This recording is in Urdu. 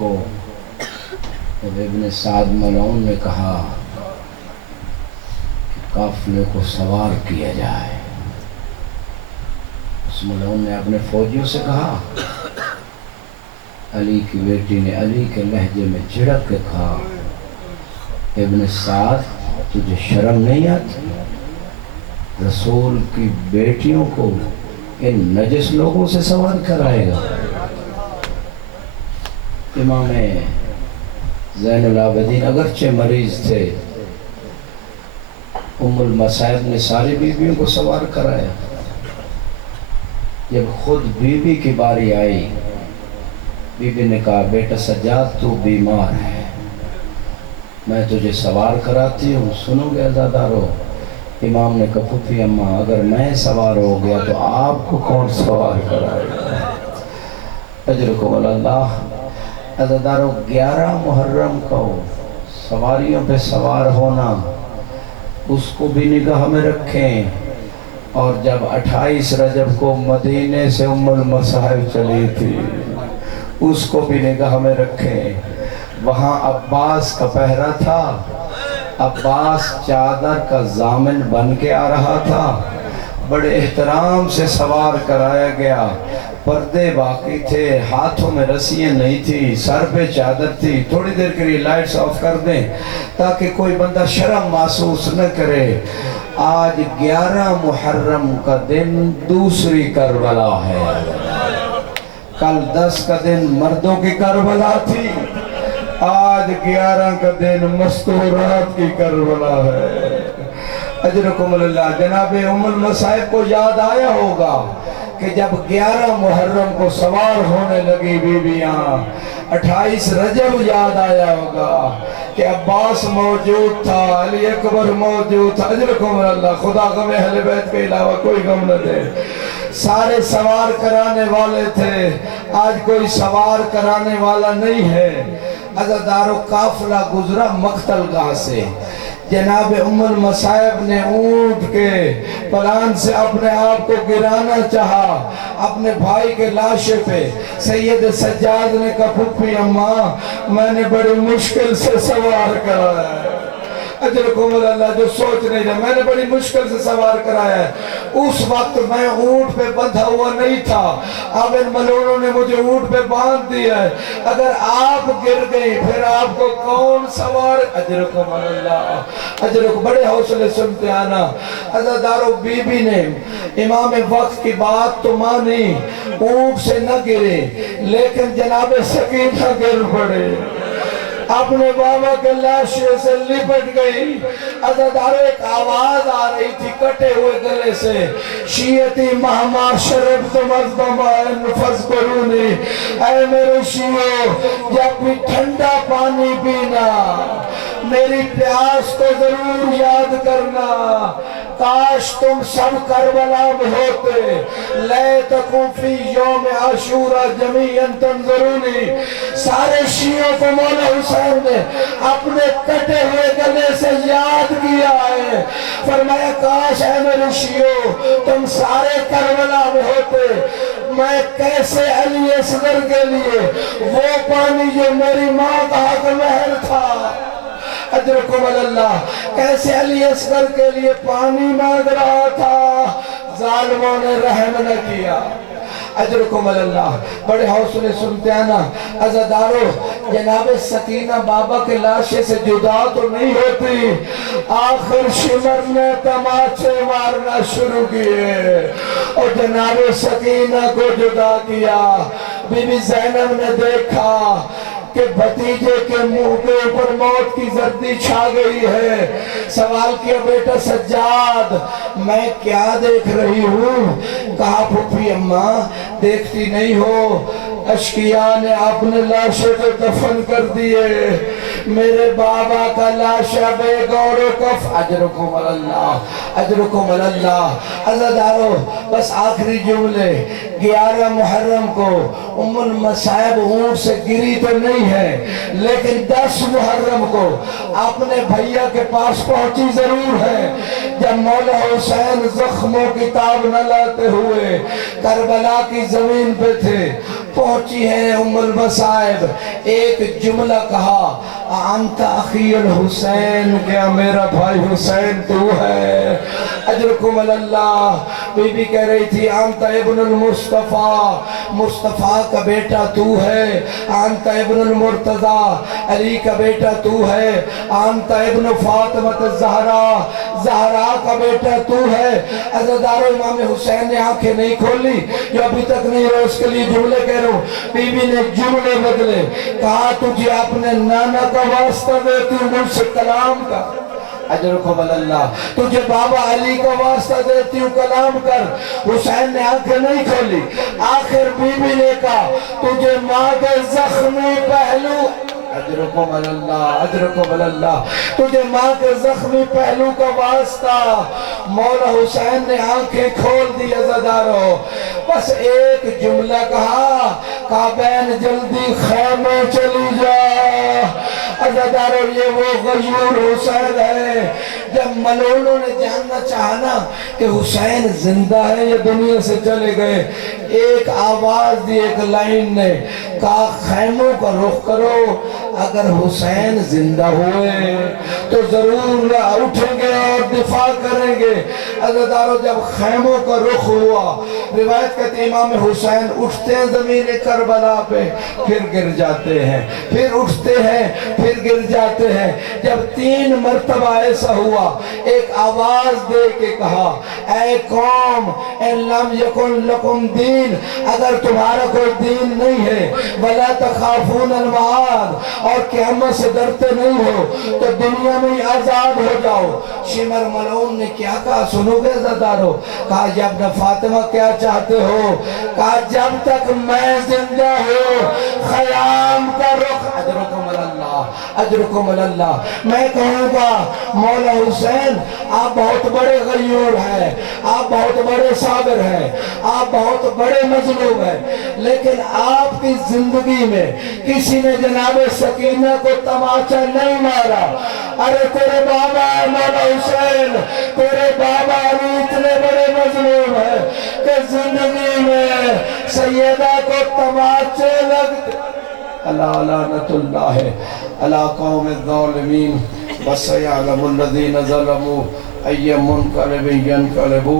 کو جب ابن سعد ملعون نے کہا کہ قافلے کو سوار کیا جائے، اس ملعون نے اپنے فوجیوں سے کہا، علی کی بیٹی نے علی کے لہجے میں جھڑک کے کہا، ابن سعد تجھے شرم نہیں آتی؟ رسول کی بیٹیوں کو ان نجس لوگوں سے سوار کرائے گا؟ امام زین العابدین اگرچہ مریض تھے، ام المصائب نے ساری بیویوں کو سوار کرایا۔ جب خود بی بی کی باری آئی، بی بی نے کہا، بیٹا سجاد تو بیمار ہے، میں تجھے سوار کراتی ہوں، سنو گے عزادارو؟ امام نے کہا، پھوپھی اماں اگر میں سوار ہو گیا تو آپ کو کون سوار کرائے گا؟ اجرکم اللہ۔ عزادارو 11 محرم کو سواریوں پہ سوار ہونا، اس کو بھی نگاہ میں رکھیں۔ اور جب 28 رجب کو مدینے سے ام المصائب چلی تھی، اس کو بھی نگاہ میں رکھیں۔ وہاں عباس کا پہرا تھا، عباس چادر کا ضامن بن کے آ رہا تھا، بڑے احترام سے سوار کرایا گیا، پردے باقی تھے، ہاتھوں میں رسیاں نہیں تھی، سر پہ چادر تھی۔ تھوڑی دیر کے لیے لائٹس آف کر دیں تاکہ کوئی بندہ شرم محسوس نہ کرے۔ آج 11 محرم کا دن دوسری کربلا ہے، کل 10 کا دن مردوں کی کربلا تھی، آج 11 کا دن مستورات کی کربلا ہے۔ اجرکم اللہ۔ جناب ام المصائب کو یاد آیا ہوگا کہ جب 11 محرم کو سوار ہونے لگی بیویاں، 28 رجب یاد آیا ہوگا کہ عباس موجود تھا، علی اکبر موجود تھا۔ اجرکم اللہ۔ خدا غم اہل بیت کے علاوہ کوئی غم نہ دے۔ سارے سوار کرانے والے تھے، آج کوئی سوار کرانے والا نہیں ہے۔ عزادارو قافلہ گزرا مقتل گاہ سے، جناب ام المصائب نے اونٹ کے پلان سے اپنے آپ کو گرانا چاہا اپنے بھائی کے لاشے پہ۔ سید سجاد نے کہا، پھوپھی اماں میں نے بڑی مشکل سے سوار کرایا ہے۔ اجرکم اللہ۔ جو سوچ نہیں رہے، میں نے بڑی مشکل سے سوار کرایا ہے، اس وقت میں اونٹ پہ بندھا ہوا نہیں تھا، اب ان ملعونوں نے مجھے اونٹ پہ باندھ دیا ہے، اگر آپ گر گئی پھر آپ کو کون سوار؟ اجرکم اللہ۔ اجرکم۔ بڑے حوصلے سنتے آنا۔ عزادارو بی بی نے امام وقت کی بات تو مانی، اونٹ سے نہ گرے، لیکن جناب سکینہ گر پڑے، اپنے بابا کے لاشے سے لپٹ گئی۔ عزادارو ایک آواز آ رہی تھی کٹے ہوئے گلے سے، شیعتی مہما شربتم از بمائن فذکرونی، اے میرے شیعو جب بھی ٹھنڈا پانی پینا میری پیاس کو ضرور یاد کرنا، کاش تم سب کربلا میں ہوتے، لیتکم فی یوم عاشورہ جمیعا تنظرونی۔ سارے شیعوں کو مولا حسین نے اپنے کٹے ہوئے گلے سے یاد کیا ہے، فرمایا کاش اے میرے شیعوں تم سارے کربلا میں ہوتے، میں کیسے علی اصغر کے لیے وہ پانی جو میری ماں کا حق مہر تھا، اجرکم اللہ، کیسے علی اصغر کے لیے پانی مانگ رہا تھا، ظالموں نے رحم نہ کیا۔ اجرکم اللہ۔ بڑے حوصلے سنتے آنا۔ عزادارو جناب سکینہ بابا کے لاشے سے جدا تو نہیں ہوتی، آخر شمر نے تماچے مارنا شروع کیے اور جناب سکینہ کو جدا کیا۔ بی بی زینب نے دیکھا کہ بھتیجے کے منہ کے اوپر موت کی زردی چھا گئی ہے، سوال کیا، بیٹا سجاد میں کیا دیکھ رہی ہوں؟ کہا، پھوپھی اماں دیکھتی نہیں ہو، اشقیاء نے اپنے لاشے کو دفن کر دیے، میرے بابا کا لاشا بے گور و کف۔ اجرکم اللہ۔ اجرکم اللہ۔ عزادارو بس آخری جملے، 11 محرم کو ام المصائب اونٹ سے گری تو نہیں ہے، لیکن 10 محرم کو اپنے بھائیہ کے پاس پہنچی ضرور ہے، جب مولا حسین زخموں کی تاب نہ لاتے ہوئے کربلا کی زمین پہ تھے، پہنچی ہے ام المصائب، ایک جملہ کہا انت اخی الحسین، کیا میرا بھائی حسین تو ہے؟ اجرکم اللہ۔ بی بی کہہ رہی تھی انت ابن المصطفیٰ، مصطفیٰ کا بیٹا تو ہے، انت ابن المرتضی، علی کا بیٹا تو ہے، انت ابن فاطمہ الزہرا، زہرا کا بیٹا تو ہے۔ عزیزدارو امام حسین نے آنکھیں نہیں کھولی، جو ابھی تک نہیں رہا اس کے لیے جملے کہہ رہا ہوں۔ بی بی نے جملے بدلے، کہا تجھے اپنے نانا کا واسطہ دیتی ہوں، مجھ سے کلام کا۔ اجرکم اللہ۔ تجھے بابا علی کا واسطہ دیتی ہوں، کلام کر۔ حسین نے آنکھیں نہیں کھولی، آخر بی بی نے کہا تجھے ماں کے زخمی پہلو، اجرکم اللہ، اجرکم اللہ، تجھے ماں کے زخمی پہلو کا واسطہ۔ مولا حسین نے آنکھیں کھول دی عزیزدارو، بس ایک جملہ کہا کعبین جلدی خیمے چلی جا۔ عزیزدارو یہ وہ غیور حسین ہے۔ جب ملعونوں نے جاننا چاہنا کہ حسین زندہ ہے یا دنیا سے چلے گئے، ایک آواز دی، ایک لائن نے کہا خیموں کا رخ کرو، اگر حسین زندہ ہوئے تو ضرور اٹھیں گے اور دفاع کریں گے۔ عزیزدارو جب خیموں کا رخ ہوا، روایت کہتے امام حسین اٹھتے ہیں زمین کربلا پہ، پھر گر جاتے ہیں، پھر اٹھتے ہیں، پھر گر جاتے ہیں۔ جب 3 مرتبہ ایسا ہوا، ایک آواز دے کے کہا اے قوم ان لم یکن لکم دین، اگر تمہارا کوئی دین نہیں ہے، ولا تخافون المعاد، اور قیامت سے ڈرتے نہیں ہو تو دنیا میں ہی آزاد ہو جاؤ۔ شمر ملعون نے کیا کہا سنو گے عزیزدارو؟ کہا یا ابن فاطمہ کیا چاہتے ہو؟ کہا جب تک میں زندہ ہوں خیام کا رخ، اجرکم اللہ، اجرکم اللہ۔ میں کہوں گا مولا حسین آپ بہت بڑے غیور ہیں، آپ بہت بڑے صابر ہیں، آپ بہت بڑے مظلوم ہیں، لیکن آپ کی زندگی میں کسی نے جناب سکینہ کو تماچا نہیں مارا۔ ارے تیرے بابا مولا حسین، تیرے بابا علی اتنے بڑے مظلوم ہیں کہ زندگی میں سیدہ کو تماچے لگتے۔ اللہ لعنت اللہ علی قوم الظالمین، وسیعلم الذین ظلموا ای منقلب ینقلبون۔